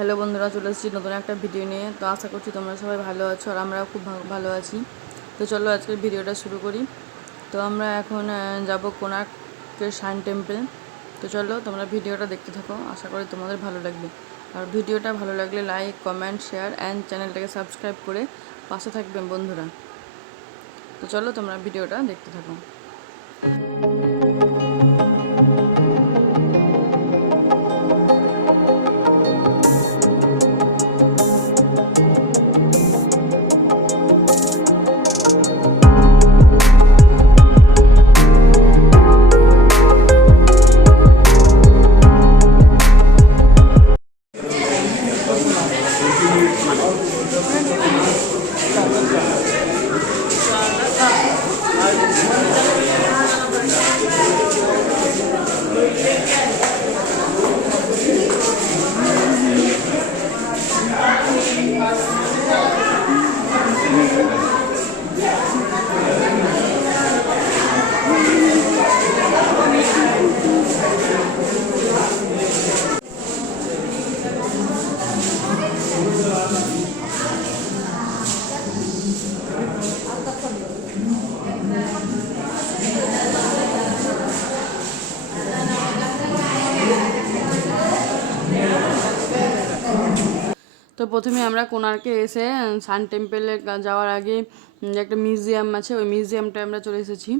Hello বন্ধুরা, চলে এসেছি নতুন একটা ভিডিও নিয়ে। তো আশা করছি তোমরা সবাই ভালো আছো আর আমরাও খুব ভালো আছি। তো চলো আজকের ভিডিওটা শুরু করি। তো আমরা এখন যাব কোণার্কের সান টেম্পল। তো চলো তোমরা ভিডিওটা দেখতে থাকো, আশা করি তোমাদের ভালো লাগবে। আর ভিডিওটা ভালো লাগলে লাইক, কমেন্ট, শেয়ার অ্যান্ড চ্যানেলটাকে সাবস্ক্রাইব করে পাশে থাকবেন বন্ধুরা। তো চলো তোমরা ভিডিওটা দেখতে থাকো। তো প্রথমে আমরা কোণার্কে এসে সান টেম্পলে যাওয়ার আগে একটা মিউজিয়াম আছে, ওই মিউজিয়ামটা আমরা চলে এসেছি।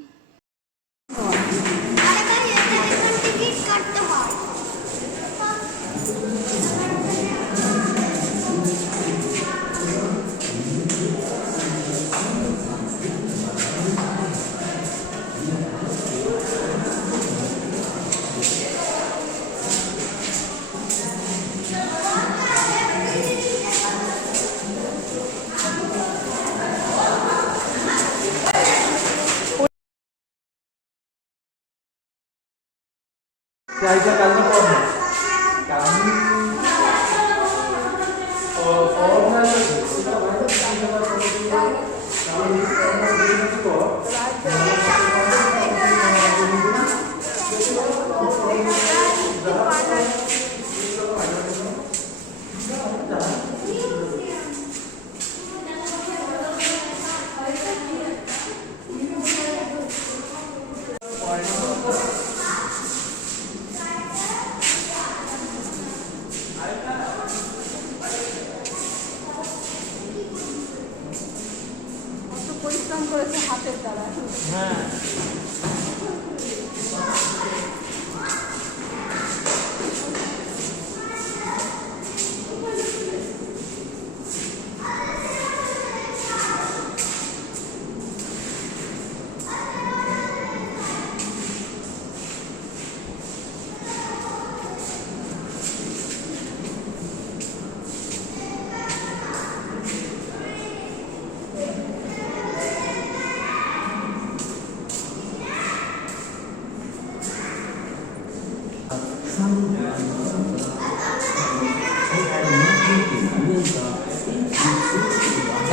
পরিশ্রম করেছে হাতের দ্বারা। হ্যাঁ,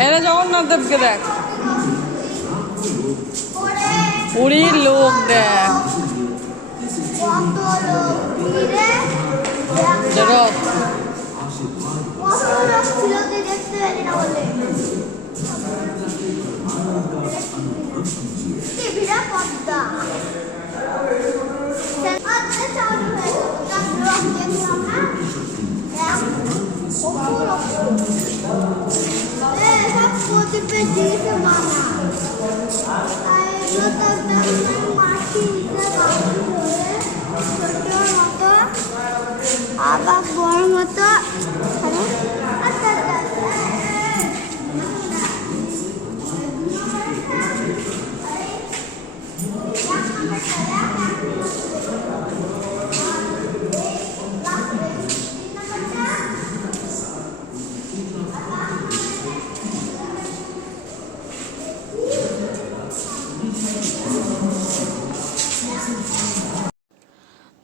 এরা জগন্নাথ দেবকে দেখ, পুরীর লোক দেখ, জগৎ আবার বড় মতো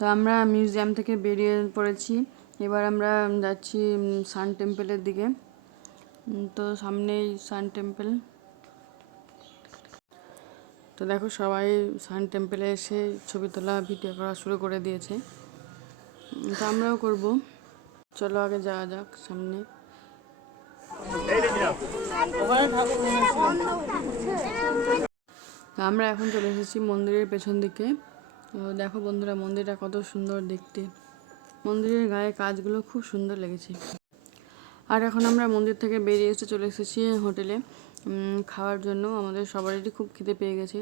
তো আমরা মিউজিয়াম থেকে বেরিয়ে পড়েছি। এবার আমরা যাচ্ছি সান টেম্পলের দিকে। তো সামনেই সান টেম্পল। তো দেখো সবাই সান টেম্পলে এসে ছবি তোলা, ভিডিও করা শুরু করে দিয়েছে। তো আমরাও করব। চলো আগে যাওয়া যাক সামনে। আমরা এখন চলে এসেছি মন্দিরের পেছন দিকে। তো দেখো বন্ধুরা, মন্দিরটা কত সুন্দর দেখতে। মন্দিরের গায়ে কাজগুলো খুব সুন্দর লেগেছে। আর এখন আমরা মন্দির থেকে বেরিয়ে এসে চলে এসেছি হোটেলে খাওয়ার জন্য। আমাদের সবারই খুব খিদে পেয়ে গেছে।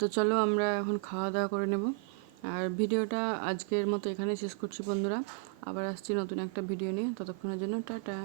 তো চলো আমরা এখন খাওয়া দাওয়া করে নেব। আর ভিডিওটা আজকের মতো এখানেই শেষ করছি বন্ধুরা। আবার আসছি নতুন একটা ভিডিও নিয়ে। ততক্ষণের জন্য টাটা।